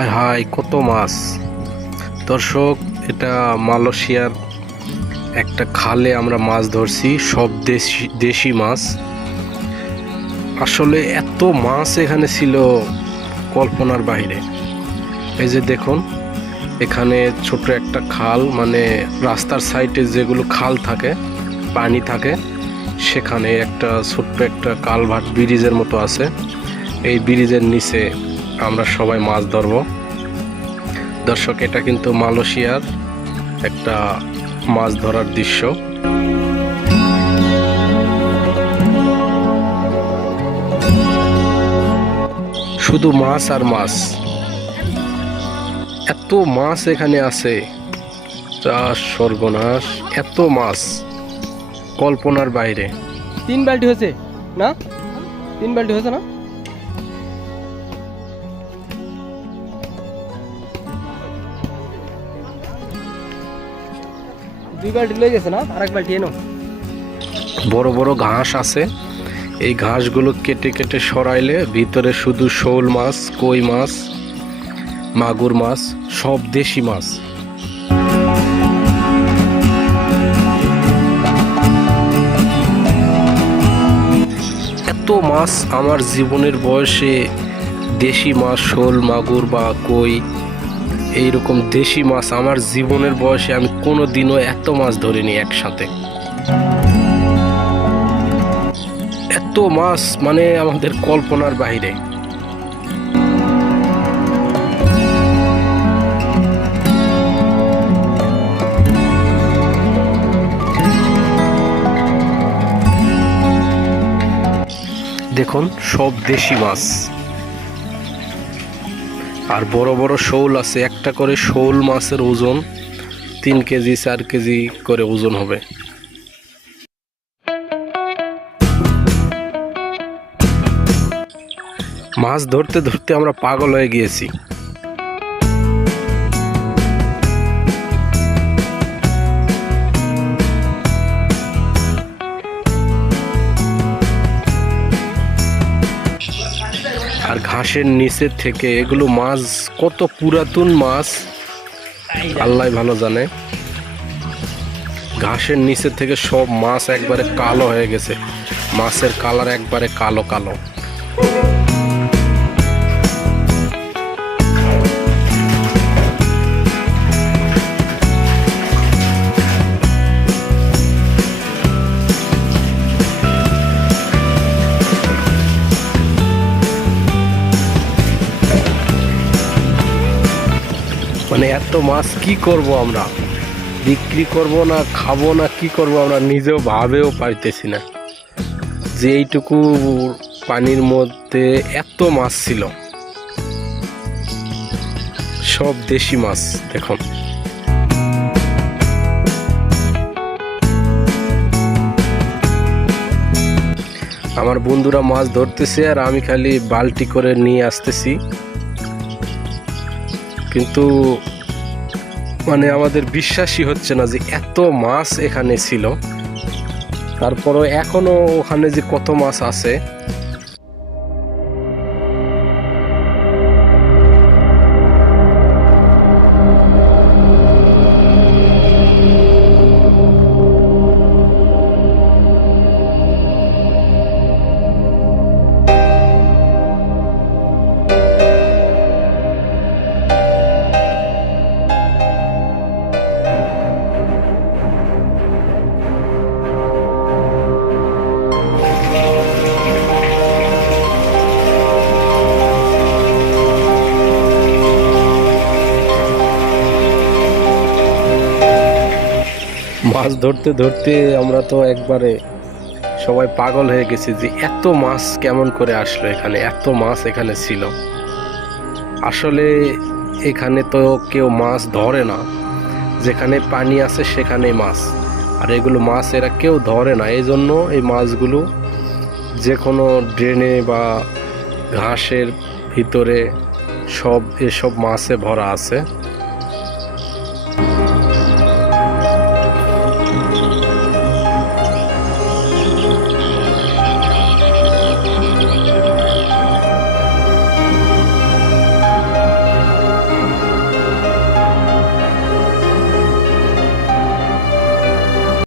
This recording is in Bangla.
হায় হায় কত মাছ দর্শক, এটা মালয়েশিয়ার একটা খালে আমরা মাছ ধরছি, সব দেশি মাছ। আসলে এত মাছ এখানে ছিল কল্পনার বাইরে। এই যে দেখুন, এখানে ছোট একটা খাল, মানে রাস্তার সাইডে যেগুলো খাল থাকে, পানি থাকে, সেখানে একটা ছোট্ট একটা কালভার্ট ব্রিজের মতো আছে। এই ব্রিজের নিচে আমরা সবাই মাছ ধরব। দর্শক, এটা কিন্তু মালয়েশিয়ার একটা মাছ ধরার দৃশ্য। শুধু মাছ আর মাছ, এত মাছ এখানে আছে, তা সর্বনাশ, এত মাছ কল্পনার বাইরে। 3 বালতি হয়েছে না? 3 বালতি হয়েছে না? দুই বালতি লয়ে গেছে না? আরেক বালতি এনো। বড় বড় ঘাস আছে, এই ঘাসগুলো কেটে কেটে সরাইলে ভিতরে শুধু শোল মাছ, কই মাছ, মাগুর মাছ, সব দেশি মাছ। এত মাছ আমার জীবনের বয়সে, দেশি মাছ, শোল, মাগুর বা কই, এইরকম দেশি মাছ আমার জীবনের বয়সে আমি কোনো দিনও এত মাছ ধরিনি একসাথে। এত মাছ মানে আমাদের কল্পনার বাইরে। দেখুন, সব দেশি মাছ, আর বড় বড় শোল আছে। একটা করে শোল মাছের ওজন 3 কেজি 4 কেজি করে ওজন হবে। মাছ ধরতে ধরতে আমরা পাগল হয়ে গিয়েছি। আর ঘাসের নিচে থেকে এগুলো মাছ, কত পুরাতন মাছ আল্লাহ ভালো জানে। ঘাসের নিচে থেকে সব মাছ একবারে কালো হয়ে গেছে, মাছের কালার একবারে কালো কালো। মানে এত মাছ কি করব আমরা? বিক্রি করব না খাবো না কি করব আমরা নিজেও ভাবেও পাইতেছি না যে এইটুকু পানির মধ্যে এত মাছ ছিল, সব দেশি মাছ। দেখুন, আমার বন্ধুরা মাছ ধরতেছে আর আমি খালি বালতি করে নিয়ে আসতেছি, কিন্তু মানে আমাদের বিশ্বাসই হচ্ছে না যে এত মাছ এখানে ছিল। তারপরও এখনো ওখানে যে কত মাছ আছে। মাছ ধরতে ধরতে আমরা তো একবারে সবাই পাগল হয়ে গেছি যে এত মাছ কেমন করে আসলো এখানে, এত মাছ এখানে ছিল। আসলে এখানে তো কেউ মাছ ধরে না, যেখানে পানি আছে সেখানেই মাছ, আর এগুলো মাছ এরা কেউ ধরে না। এই জন্য এই মাছগুলো যে কোনো ড্রেনে বা ঘাসের ভিতরে এসব মাছে ভরা আছে।